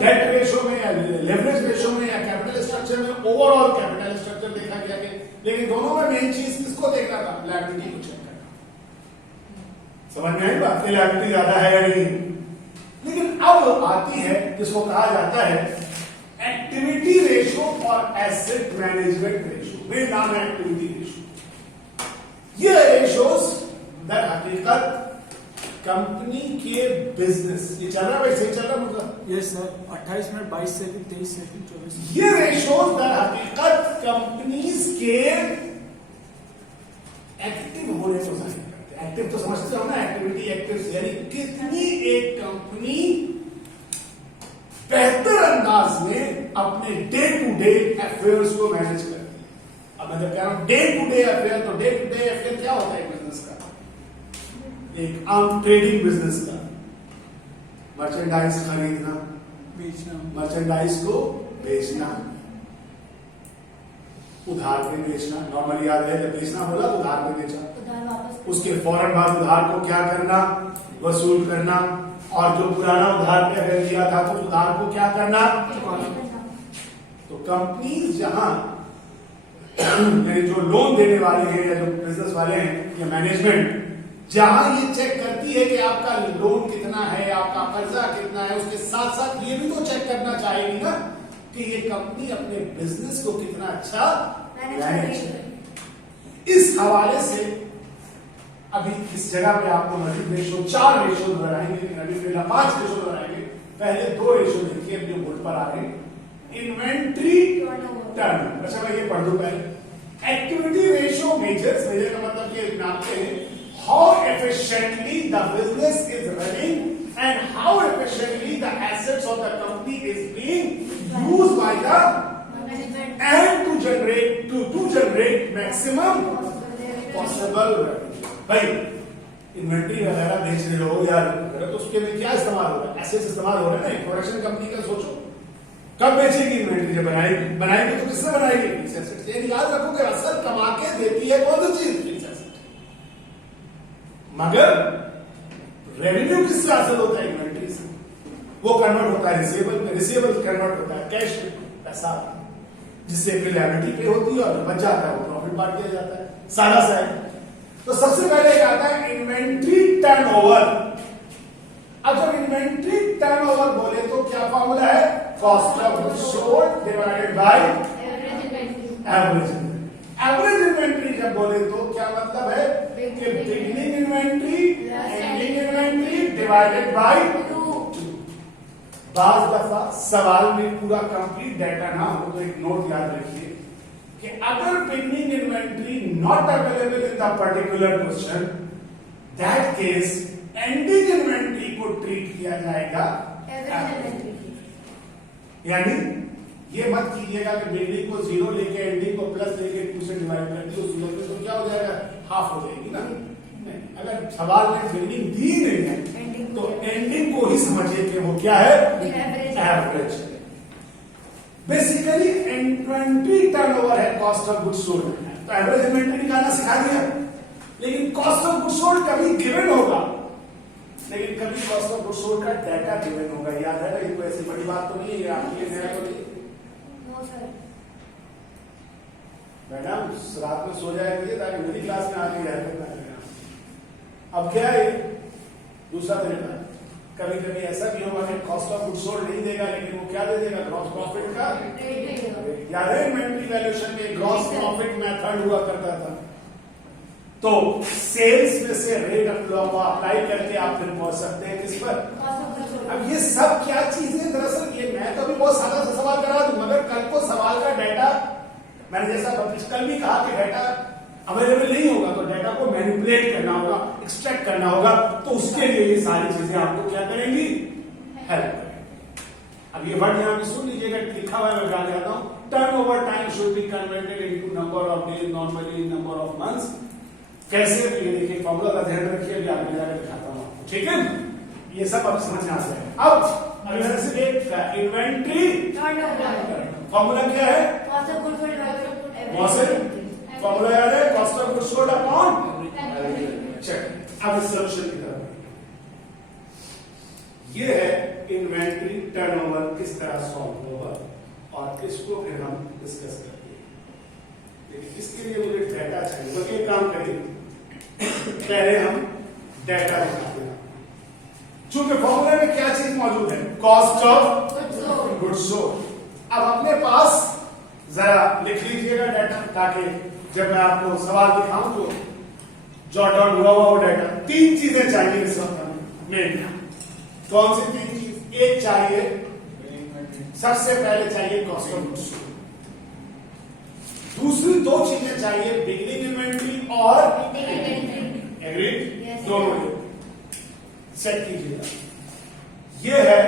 डेट रेशो में या लेवरेज रेशो में या कैपिटल स्ट्रक्चर में ओवरऑल कैपिटल स्ट्रक्चर देखा गया कि, लेकिन दोनों में मेन चीज किसको देखना था? लायबिलिटी को चेक करना। समझ में आई बात? लायबिलिटी ज्यादा है या नहीं। लेकिन अब आती है जिसको कहा जाता है एक्टिविटी रेशो और एसेट मैनेजमेंट रेशो। मेन नाम है एक्टिविटी रेशो। ये रेशोज दर हकीकत कंपनी के बिजनेस, ये चल रहा है वैसे चल रहा मतलब, yes sir, 28 minute 22 second 23 second 24। ये रेशोज दर हकीकत कंपनीज के एक्टिव होने को जाहिर करते हैं। एक्टिव तो समझते हो ना, एक्टिविटी एक्टिव यानी कितनी एक कंपनी बेहतर अंदाज में अपने डे टू डे अफेयर्स को मैनेज करती है। अब मैं जब कह रहा हूं डे टू डे अफेयर, तो डे टू डे अफेयर क्या होता है बिजनेस का? एक आम ट्रेडिंग बिजनेस का मर्चेंडाइज खरीदना, बेचना, मर्चेंडाइज को बेचना, उधार पे बेचना। नॉर्मली याद है जब बेचना बोला तो उधार पे बेचा, उसके फौरन बाद उधार को क्या करना? वसूल करना, और जो पुराना उधार पे अगर दिया था तो उधार को क्या करना? तो कंपनी जहां यानी जो लोन देने वाले हैं या जो बिजनेस वाले हैं या मैनेजमेंट जहां ये चेक करती है कि आपका लोन कितना है, आपका कर्जा कितना है, उसके साथ साथ ये भी तो चेक करना चाहेगी ना कि ये कंपनी अपने बिजनेस को कितना अच्छा मैनेज करे। इस हवाले से अभी इस जगह पे आपको मजीद रेशो 4 रेशो नजर आएंगे, लेकिन अभी फिलहाल 5 रेशो नजर आएंगे। पहले 2 रेशो देखिए अपने बोर्ड पर आ रहे हैं। इन्वेंट्री टर्नओवर, अच्छा मैं ये पढ़ दूं पहले। एक्टिविटी रेशो मेजर्स, मेजर का मतलब ये नापते हैं how efficiently the business is running and how efficiently the assets of the company is being used by the and to generate maximum responsible भाई इन्वेंट्री वगैरह बेच रहे हो या तो उसके लिए क्या इस्तेमाल हो रहा है? एसेट्स इस्तेमाल हो रहे हैं ना। प्रोडक्शन कंपनी का सोचो कब बेचेगी इन्वेंट्री, जब बनाएगी तो किससे बनाएगी? Fix asset. ये याद रखो कि असल कमा के देती है कौन सी चीज? Fix asset. मगर रेवेन्यू किससे हासिल होता है? इन्वेंट्री से। वो कन्वर्ट होता है रिसीवेबल में, रिसीवेबल कन्वर्ट होता है कैश में, पैसा, जिससे फिर लायबिलिटी पे होती है और बच जाता है वो प्रॉफिट बांट दिया जाता है। सारा सा है। तो सबसे पहले क्या आता है? Inventory turnover. अब जब इन्वेंट्री टर्नओवर बोले तो क्या फॉर्मूला है? Cost of goods sold divided by average. Average inventory जब बोले तो क्या मतलब है कि beginning inventory ending inventory divided by 2। बाज दफा सवाल में पूरा कंप्लीट डाटा ना हो तो एक नोट याद रखिए कि अगर beginning inventory not available in the particular question, that case ending inventory को ट्रीट किया जाएगा यानी ये मत कीजिएगा कि बिगिनिंग को 0 लेके एंडिंग को प्लस लेके 2 से डिवाइड कर दिया उस लोग तो क्या हो जाएगा? हाफ हो जाएगी ना। नहीं, अगर सवाल में बिगिनिंग दी नहीं है तो एंडिंग को ही समझिए कि वो क्या है? एवरेज। बेसिकली इन्वेंट्री टर्नओवर है कॉस्ट ऑफ गुड्स सोल्ड। तो एवरेज इन्वेंट्री निकालना सिखा दिया, लेकिन कॉस्ट ऑफ गुड्स सोल्ड कभी गिवन होगा, लेकिन कभी कॉस्ट ऑफ गुड्स सोल्ड का डाटा गिवन होगा। याद है ना? ये कोई ऐसी बड़ी बात तो नहीं है, ये आपके लिए नया तो नहीं। मैडम रात में सो जाएगी ताकि मेरी क्लास में आके याद करना है। अब क्या है दूसरा तरीका, कभी कभी ऐसा भी होगा कि कॉस्ट ऑफ गुड्स सोल्ड नहीं देगा, लेकिन वो क्या दे देगा? ग्रॉस प्रॉफिट का। याद है इन्वेंट्री वैल्यूएशन में ग्रॉस प्रॉफिट मेथड हुआ करता था। तो सेल्स में से रेट अप्लाई करके आप फिर पहुंच सकते हैं किस पर? अब ये सब क्या चीजें दरअसल ये मैं तो अभी बहुत सादा सा सवाल करा दूं, मगर कल को सवाल का डाटा मैंने जैसा कल भी कहा कि डाटा अवेलेबल नहीं होगा तो डाटा को मैनिपुलेट करना होगा, एक्सट्रैक्ट करना होगा, तो उसके लिए ये सारी चीजें आपको क्या करेंगी? हेल्प करेंगी। अब ये वर्ड यहां पे सुन लीजिएगा, लिखा हुआ है, मैं बता देता हूं। Turnover time should be converted into number of days, normally in number of months. कैसे? तो ये देखिए फॉर्मूला का ध्यान रखिए, अभी आगे जाकर दिखाता हूं आपको, ठीक है? ये सब अब समझ में आ जाए। अब अगर से एक इन्वेंट्री फॉर्मूला क्या है? फॉर्मूला याद है? Cost of goods sold upon check. अब इस सॉल्यूशन की तरफ ये है इन्वेंट्री टर्नओवर किस तरह सॉल्व होगा और इसको फिर हम डिस्कस करते हैं। लेकिन इसके लिए मुझे डाटा चाहिए, तो एक काम करिए, पहले हम डाटा दिखाते हैं। चूंकि फॉर्मूले में क्या चीज मौजूद है? Cost of goods sold. अब अपने पास जरा लिख लीजिएगा डाटा, ताकि जब मैं आपको सवाल दिखाऊं तो जॉट डाउन हुआ वो डाटा। 3 चीजें चाहिए इस वक्त हमें। कौन सी 3 चीज? एक चाहिए, सबसे पहले चाहिए कॉस्ट ऑफ गुड्स सोल्ड। दूसरी 2 चीजें चाहिए, बिगिनिंग इन्वेंट्री और एग्रीड, दोनों सेट कीजिएगा। ये है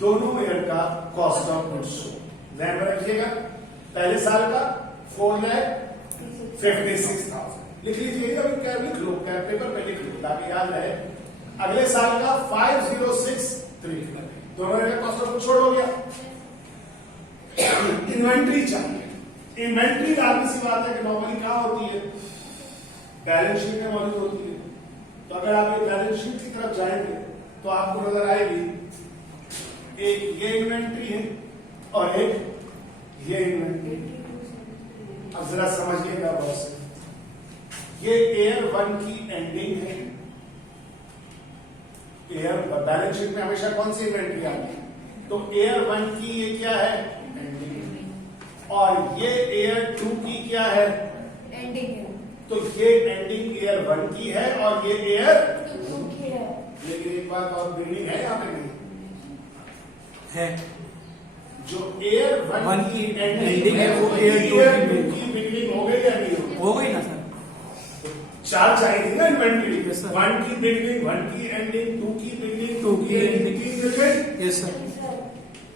दोनों ईयर का कॉस्ट ऑफ गुड्स सोल्ड। ध्यान में रखिएगा, पहले साल का 4,56,000 लिख लीजिएगा। अभी क्या लिख लो, क्या पेपर पे लिख लो ताकि याद रहे। अगले साल का 5,063 दोनों ईयर का कॉस्ट ऑफ गुड्स सोल्ड हो गया। इन्वेंट्री चाहिए। इन्वेंट्री आदमी सी बात है कि नॉर्मली कहां होती है? बैलेंस शीट में मौजूद होती है। तो अगर आप एक बैलेंस शीट की तरफ जाएंगे तो आपको नजर आएगी एक ये इन्वेंट्री है और एक ये इन्वेंट्री। अब जरा समझिएगा बॉस, ये एयर 1 की एंडिंग है। एयर बैलेंस शीट में हमेशा कौन सी इन्वेंट्री आती है? तो एयर 1 की ये क्या है? एंडिंग। और ये एयर 2 की क्या है? एंडिंग है। तो ये एंडिंग एयर 1 की है और ये एयर 2 की है। लेकिन एक बात और, बिगिनिंग है यहाँ पे नहीं है। जो एयर 1 की एंडिंग है वो एयर 2 की बिगिनिंग हो गई या नहीं? हो गई ना सर? 4 चाहिए ना इन्वेंट्री। Yes, sir. 1 की बिगिनिंग, 1 की एंडिंग, 2 की बिगिनिंग, 2 की एंडिंग। Yes sir.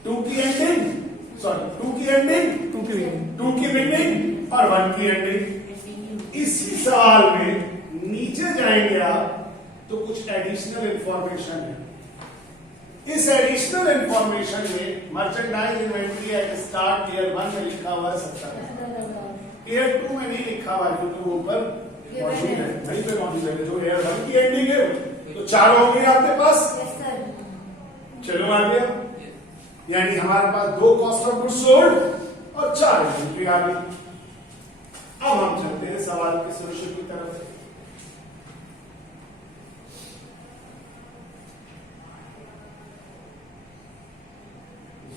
2 की एंडिंग, सॉरी 2 की एंडिंग, 2 की 2 की बिगिनिंग और 1 की एंडिंग। इसी सवाल में नीचे जाएंगे आप तो कुछ एडिशनल इंफॉर्मेशन है। इस एडिशनल इंफॉर्मेशन में merchandise inventory at start year 1 में लिखा हुआ है 70,000, ईयर 2 में नहीं लिखा हुआ है क्योंकि वो ऊपर मौजूद है, नहीं पे मौजूद है। जो ईयर 1 की एंडिंग है तो 4 होंगे आपके पास। चलो आ गया, यानी हमारे पास 2 कॉस्ट ऑफ गुड्स सोल्ड और 4 इन्वेंट्री आ गई। अब हम चलते हैं सवाल के सोल्यूशन की तरफ।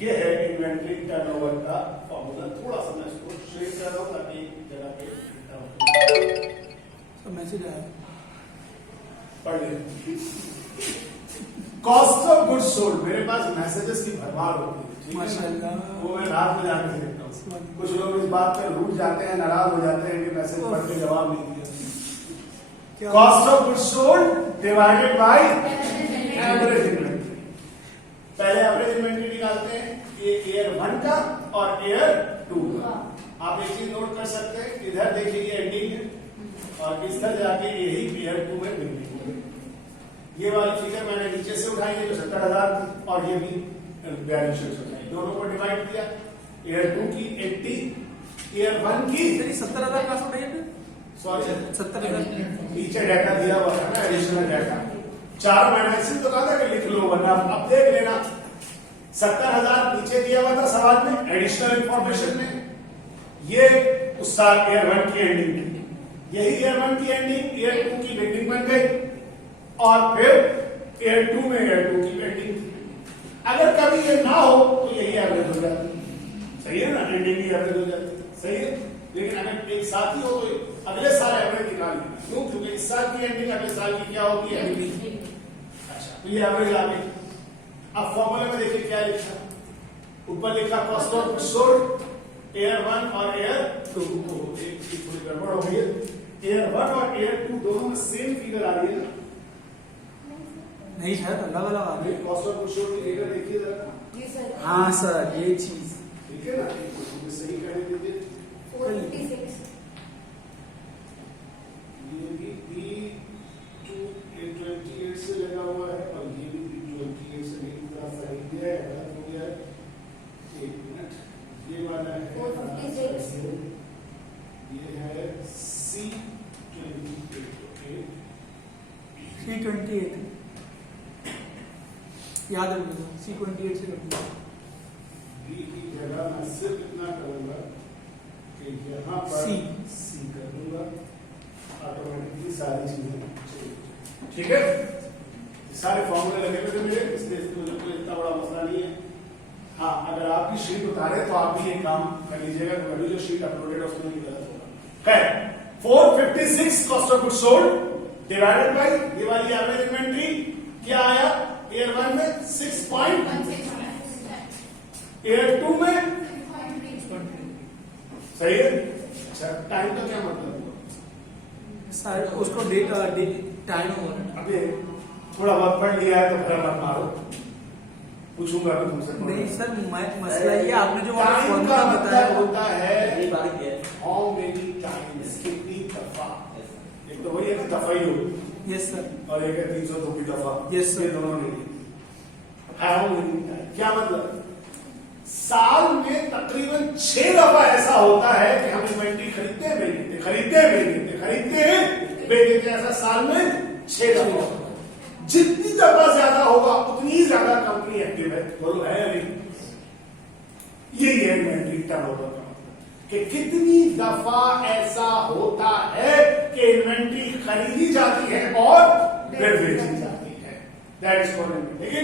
ये है इन्वेंट्री टर्नओवर का फॉर्मूला। थोड़ा सा मैं इसको शेयर कर रहा हूं ताकि जगह पे तो मैसेज आया, पढ़ ले। कॉस्ट ऑफ गुड्स सोल्ड, मेरे पास मैसेजेस की भरमार होती है, ठीक है माशाल्लाह। वो मैं रात में जाके देखता हूँ। कुछ लोग इस बात पे रूठ जाते हैं, नाराज हो जाते हैं कि मैसेज पढ़ के जवाब नहीं दिया। Cost of goods sold divided by average inventory. पहले एवरेज इन्वेंट्री निकालते हैं, ये ईयर 1 का और ईयर 2 का। आप एक चीज नोट कर सकते हैं, इधर देखिए ये एंडिंग है और इस तरह जाके यही ईयर 2 में बिगिनिंग है। ये वाली फिगर मैंने नीचे से उठाई है जो 70,000 थी और ये भी 42 से उठाई, दोनों को डिवाइड किया। ईयर 2 की 80, ईयर 1 की 70,000 का सो नहीं, सॉरी 70,000 नीचे डाटा दिया हुआ है ना, एडिशनल डाटा। 4 महीने से तो कहा था कि लिख लो, वरना अब देख लेना। 70,000 नीचे दिया हुआ था सवाल में एडिशनल इंफॉर्मेशन में। ये उस साल ईयर 1 की एंडिंग है, यही ईयर 1 की एंडिंग ईयर 2 की बिगिनिंग बन गई और फिर ईयर 2 में ईयर 2 की एंडिंग थी। अगर कभी ये ना हो तो यही एवरेज हो जाती, सही है ना, एंडिंग ही एवरेज हो जाती, सही है। लेकिन अगर एक साथ ही हो तो अगले साल एवरेज निकालिए, क्यों? क्योंकि इस साल की एंडिंग अगले साल की क्या होगी, एंडिंग। अच्छा, तो ये एवरेज आ गई। अब फॉर्मूले में देखिए क्या लिखा, ऊपर लिखा cost of goods sold year 1 और ईयर 2। एक चीज थोड़ी गड़बड़ हो गई है, ईयर 1 और ईयर 2 दोनों में सेम फिगर आ रही है ना? नहीं सर, अलग अलग आ रही है। कॉस्ट ऑफ गुड्स सोल्ड की फिगर देखिए जरा। हाँ सर, ये चीज ठीक है ना, मुझे सही कहने दीजिए। 456 ये भी B28 से लगा हुआ है और ये भी B28 से नहीं, पूरा सही है, गलत हो गया है। एक मिनट, ये वाला है 456, ये है C28, ओके। 328 याद है मुझे, C28 से कर दिया। B की जगह मैं सिर्फ इतना करूंगा कि यहाँ पर C कर दूंगा, ऑटोमेटिकली सारी चीजें, ठीक है। सारे फॉर्मूले लगे हुए थे मेरे, इसलिए मुझे कोई इतना बड़ा मसला नहीं है। हाँ, अगर आपकी शीट उतारे तो आप भी एक काम कर लीजिएगा, कभी जो शीट अपलोडेड है उसमें भी गलत होगा। खैर, 456 cost of goods sold divided by ये वाली एवरेज इन्वेंट्री क्या आया, ईयर 1 में 6.16, ईयर 2 में सही है। अच्छा, टाइम का क्या मतलब हुआ? सर उसको टाइम हो रहा है। अबे थोड़ा बहुत पढ़ लिया है तो फिर मत मारो, पूछूंगा भी तुमसे। नहीं सर, मसला ये आपने जो टाइम का मतलब होता है है हाउ मेनी टाइम्स, कितनी दफा। एक तो वही है कि दफा ही हो, यस सर, और एक है 302 दफा, Yes, sir. ये दोनों नहीं। हाउ मेनी टाइम क्या मतलब, साल में तकरीबन 6 दफा ऐसा होता है कि हम इन्वेंट्री खरीदते हैं बेचते, खरीदते हैं बेचते, खरीदते हैं बेचते, ऐसा साल में 6 दफा। जितनी दफा ज्यादा होगा उतनी ज्यादा कंपनी एक्टिव है, बोलो है या नहीं? यही है इन्वेंट्री टर्नओवर का मतलब, कि कितनी दफा ऐसा होता है कि इन्वेंट्री खरीदी जाती है और फिर बेची जाती है, दैट इज कॉल्ड इन्वेंट्री। लेकिन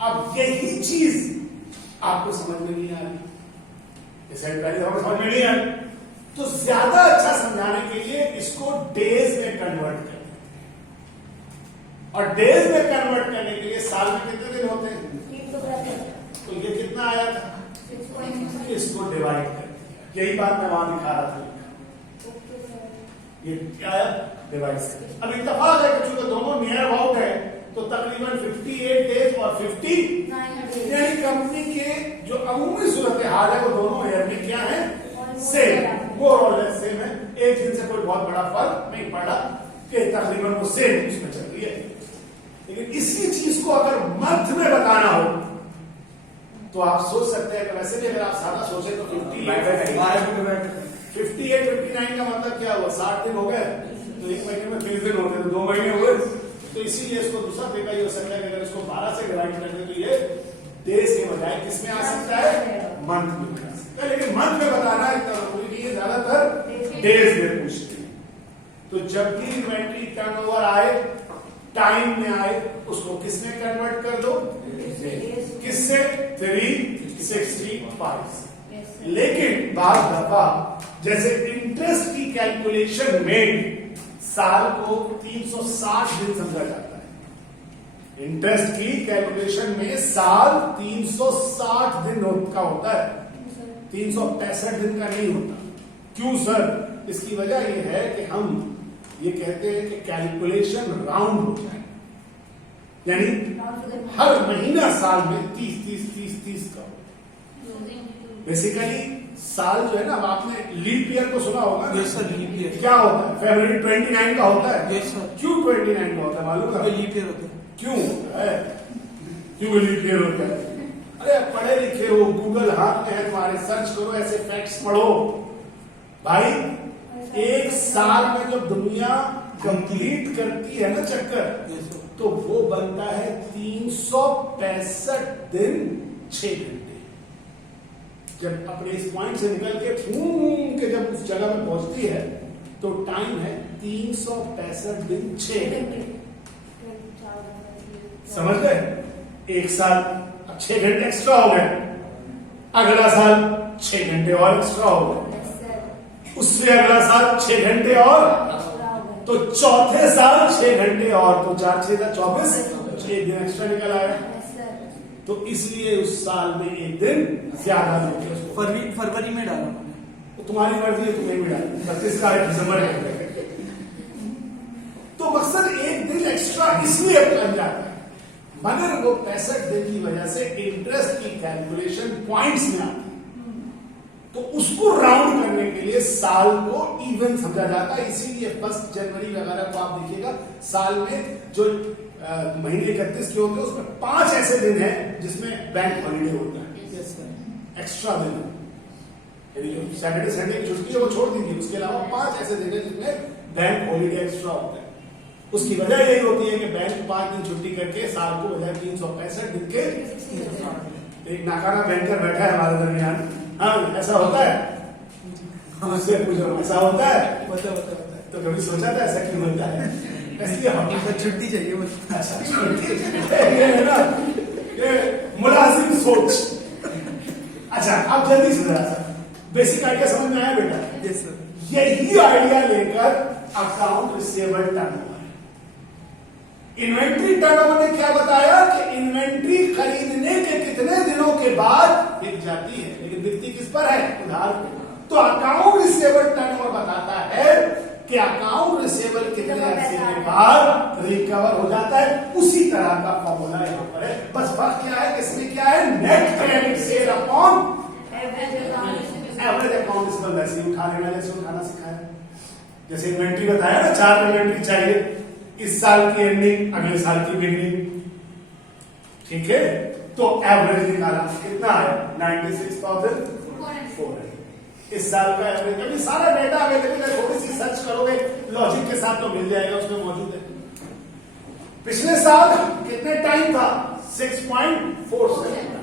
अब यही चीज आपको समझ में नहीं आ रही, पहले समझ में नहीं आ रही, तो ज्यादा अच्छा समझाने के लिए इसको डेज में कन्वर्ट करें, और डेज में कन्वर्ट करने के लिए साल में कितने दिन होते हैं, तो ये कितना आया था, 6.6, इसको डिवाइड कर दिया। यही बात मैं वहां दिखा रहा था, ये क्या आया, डिवाइड कर। अब इत्तेफाक है कि चूंकि दोनों नियर अबाउट है तो तकरीबन 58 डेज और 50, यानी कंपनी के जो अमूमी सूरत हाल है वो दोनों ईयर में क्या है, सेम। मोर और लेस सेम है, एक दिन से कोई बहुत बड़ा फर्क नहीं पड़ा कि तकरीबन वो सेम उसमें चल रही है। लेकिन इसी चीज को अगर मंथ में बताना हो तो आप सोच सकते हैं कि वैसे भी अगर आप सादा सोचे तो 58 59 का मतलब क्या हुआ, 60 दिन हो गए तो एक महीने में 30 दिन होते, तो 2 महीने हुए। तो इसीलिए इसको दूसरा तरीका ये हो सकता है कि अगर इसको 12 से डिवाइड कर दे तो ये डेज के बजाय किसमें आ सकता है, मंथ में आ सकता है। लेकिन मंथ में बताना इतना जरूरी नहीं है, ज्यादातर डेज में पूछते हैं। तो जब भी इन्वेंट्री टर्नओवर आए, टाइम में आए, उसको किसमें कन्वर्ट कर दो, किससे, 365। लेकिन बाद दफा जैसे इंटरेस्ट की कैलकुलेशन में साल को 360 दिन समझा जाता है। इंटरेस्ट की कैलकुलेशन में साल 360 दिन का होता है, 365 दिन का नहीं होता। क्यों सर? इसकी वजह यह है कि हम ये कहते हैं कि कैलकुलेशन राउंड हो जाए, यानी हर महीना साल में 30 का। बेसिकली साल जो है ना, अब आपने लीप ईयर को सुना होगा ना? यस सर, लीप ईयर क्या होता है? फरवरी 29 का होता है। Yes sir. क्यों 29 का होता है मालूम है? लीप ईयर होता है। क्यों है? क्यों लीप ईयर होता है? अरे पढ़े लिखे हो, गूगल हाथ में है तुम्हारे, सर्च करो, ऐसे फैक्ट्स पढ़ो भाई। एक साल में जब दुनिया कंप्लीट करती है ना चक्कर, तो वो बनता है 365 दिन 6 घंटे। जब अपने इस पॉइंट से निकल के घूम के जब उस जगह में पहुंचती है तो टाइम है 365 दिन 6 घंटे। समझ गए? एक साल, अब 6 घंटे एक्स्ट्रा हो गए, अगला साल 6 घंटे और एक्स्ट्रा हो गए, उससे अगला साल 6 घंटे और, तो चौथे साल 6 घंटे और, तो 4 6 24, 6 दिन एक्स्ट्रा निकल आया। तो इसलिए उस साल में एक दिन ज्यादा होते हैं। फरवरी में डाला मैंने, तो तुम्हारी मर्जी है, तुम्हें भी डाल 25 का दिसंबर में। तो मकसद एक दिन एक्स्ट्रा इसलिए बन जाता है, मगर वो 65 दिन की वजह से इंटरेस्ट की कैलकुलेशन पॉइंट्स में आती है, तो उसको राउंड करने के लिए साल को इवन समझा जाता है। इसीलिए 1 जनवरी वगैरह को आप देखिएगा, साल में जो महीने 31 के होते हैं उसमें 5 ऐसे दिन हैं जिसमें बैंक हॉलीडे होता है, एक्स्ट्रा दिन, यानी जो सैटरडे संडे की छुट्टी है वो छोड़ दीजिए, उसके अलावा 5 ऐसे दिन है जिसमें बैंक हॉलीडे एक्स्ट्रा होता है। उसकी वजह यही होती है कि बैंक 5 दिन छुट्टी करके साल को बजाय 365 दिन के, एक नाकारा बैंकर बैठा है हमारे दरमियान, हाँ ऐसा होता है, उससे पूछो ऐसा होता है? बता तो कभी सोचा था ऐसा क्यों होता है? इसलिए हम छुट्टी चाहिए बस। अच्छा छुट्टी ये है ना, ये मुलाजिम सोच। अच्छा आप जल्दी से जरा सा बेसिक आइडिया समझ में आया बेटा? Yes sir. यही आइडिया लेकर account receivable turnover, inventory turnover ने क्या बताया कि इन्वेंट्री खरीदने के कितने दिनों के बाद बिक जाती है, लेकिन बिकती किस पर है? उधार पे। तो अकाउंट रिसीवेबल टर्नओवर बताता है कि अकाउंट रिसीवेबल कितने अरसे के बाद रिकवर हो जाता है। उसी तरह का फॉर्मूला यहाँ पर है, बस फर्क क्या है, किसमें क्या है, net credit sale upon average account receivable. वैसे ही उठा लेना, जैसे उठाना सिखाया, जैसे इन्वेंट्री बताया ना, 4 इन्वेंट्री चाहिए, इस साल की एंडिंग, अगले साल की बिगनिंग, ठीक है? तो एवरेज निकाला, कितना है? 96,400। इस साल का एवरेज, अभी सारा डेटा अवेलेबल है, थोड़ी सी सर्च करोगे लॉजिक के साथ तो मिल जाएगा, उसमें मौजूद है। पिछले साल कितने टाइम था? 6.47।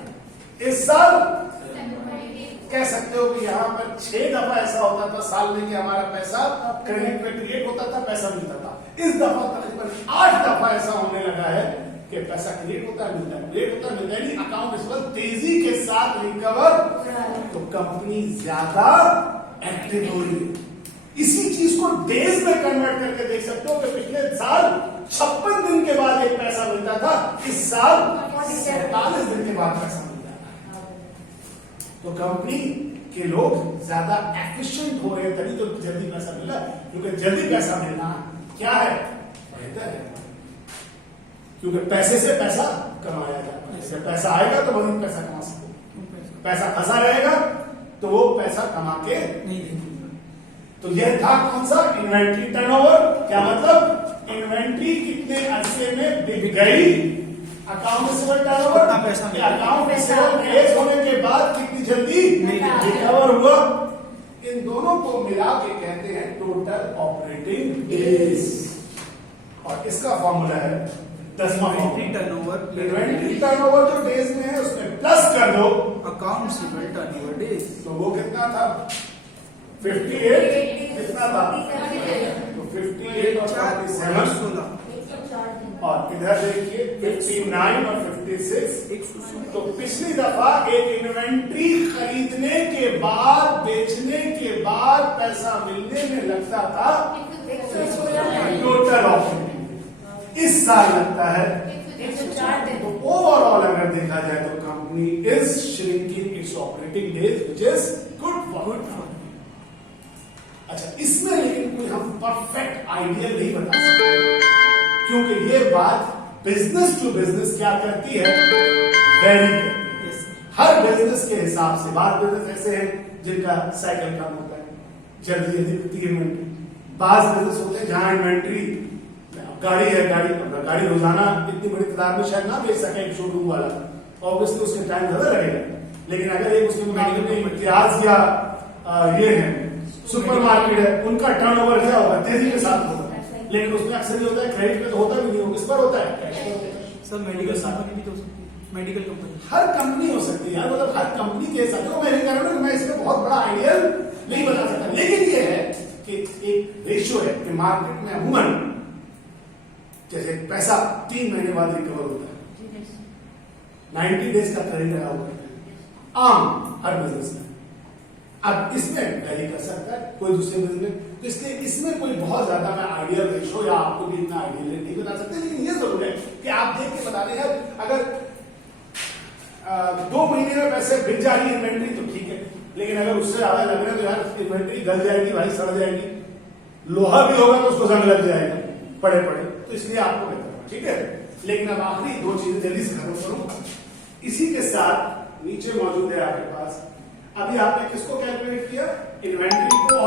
इस साल कह सकते हो कि यहाँ पर 6 दफा ऐसा होता था साल में कि हमारा पैसा क्रेडिट में क्रिएट होता था, पैसा मिलता था। इस दफा तकरीबन 8 दफा ऐसा होने लगा है कि पैसा क्रिएट होता है, मिलता है, क्रिएट होता है, मिलता है, यानी अकाउंट रिसीवेबल तेजी के साथ रिकवर, तो कंपनी ज्यादा एक्टिव हो रही है। इसी चीज को डेज में कन्वर्ट करके देख सकते हो कि पिछले साल 56 दिन के बाद एक पैसा मिलता था, इस साल 47 दिन के बाद पैसा मिलता है। तो कंपनी के लोग ज्यादा एफिशिएंट हो रहे हैं, तभी तो जल्दी पैसा मिल रहा है, क्योंकि जल्दी पैसा मिलना क्या है? बेहतर है, क्योंकि पैसे से पैसा कमाया जाता है। जब पैसा आएगा तो वही पैसा कमा सकते, पैसा फंसा रहेगा तो वो पैसा कमा के नहीं, तो यह था कौन सा इन्वेंट्री टर्नओवर। क्या मतलब इन्वेंट्री कितने अरसे में बिक गई, अकाउंट रिसीवेबल टर्नओवर, कितना पैसा मिला, अकाउंट रिसीवेबल रेज होने के बाद कितनी जल्दी रिकवर हुआ। इन दोनों को मिला के कहते हैं टोटल ऑपरेटिंग डेज। और इसका फॉर्मूला है 10वां इन्वेंट्री टर्नओवर इन्वेंट्री टर्नओवर जो डेज में है उसमें प्लस कर दो, अकाउंट रिसीवेबल टर्नओवर डेज। तो वो कितना था 58 कितना था, तो 58 और 47 16 और इधर देखिए 59 और 56। 116। तो पिछली दफा एक इन्वेंट्री खरीदने के बाद बेचने के बाद पैसा मिलने में लगता था टोटल ऑपरेटिंग, इस साल लगता है। तो ओवरऑल अगर देखा जाए तो company is shrinking it's operating days which is good for. अच्छा, इसमें लेकिन कोई हम परफेक्ट आइडिया नहीं बता सकते, क्योंकि ये बात बिजनेस टू बिजनेस क्या करती है, वेरी करती है। हर बिजनेस के हिसाब से, बात बिजनेस ऐसे हैं जिनका साइकिल कम होता है, जल्दी जल्दी बिकती है इन्वेंट्री। बाज बिजनेस होते हैं जहां इन्वेंट्री, गाड़ी है, गाड़ी रोजाना इतनी बड़ी तादाद में शायद ना बेच सके एक शोरूम वाला, ऑब्वियसली उसके टाइम ज्यादा लगेगा। लेकिन अगर एक उसके मार्केट में इम्तियाज या ये है सुपरमार्केट है, उनका टर्नओवर क्या होगा, तेजी के साथ होगा। लेकिन उसमें अक्सर ये होता है क्रेडिट में तो होता भी नहीं हो, किस पर होता है, कैश पर होता है। सर मेडिकल कंपनी भी तो हो सकती है, मेडिकल कंपनी हर कंपनी हो सकती है, मतलब हर कंपनी के हिसाब से। मैं नहीं कह रहा हूं कि मैं इसमें बहुत बड़ा आइडिया नहीं बता सकता, लेकिन ये है कि एक रेशियो है कि मार्केट में अमूमन जैसे पैसा 3 महीने बाद रिकवर होता है, 90 डेज का क्रेडिट लगा होता है आम हर बिजनेस में। अब इसमें वैरी कर सकता है कोई दूसरे बिजनेस में, तो इसलिए इसमें कोई बहुत ज्यादा मैं आइडियल रेशो या आपको भी इतना आइडियल नहीं बता सकते। लेकिन ये जरूर है कि आप देख के बता दें यार, अगर 2 महीने में पैसे बिक जा रही है इन्वेंट्री तो ठीक है, लेकिन अगर उससे ज्यादा लग रहा है तो यार इन्वेंट्री गल जाएगी भाई, सड़ जाएगी, लोहा भी होगा तो उसको जंग लग जाएगा पड़े पड़े, तो इसलिए आपको बेहतर, ठीक है। लेकिन अब आखिरी 2 चीजें जल्दी से खत्म करूं, इसी के साथ नीचे मौजूद है आपके पास, अभी आपने किसको कैलकुलेट किया, इन्वेंट्री को।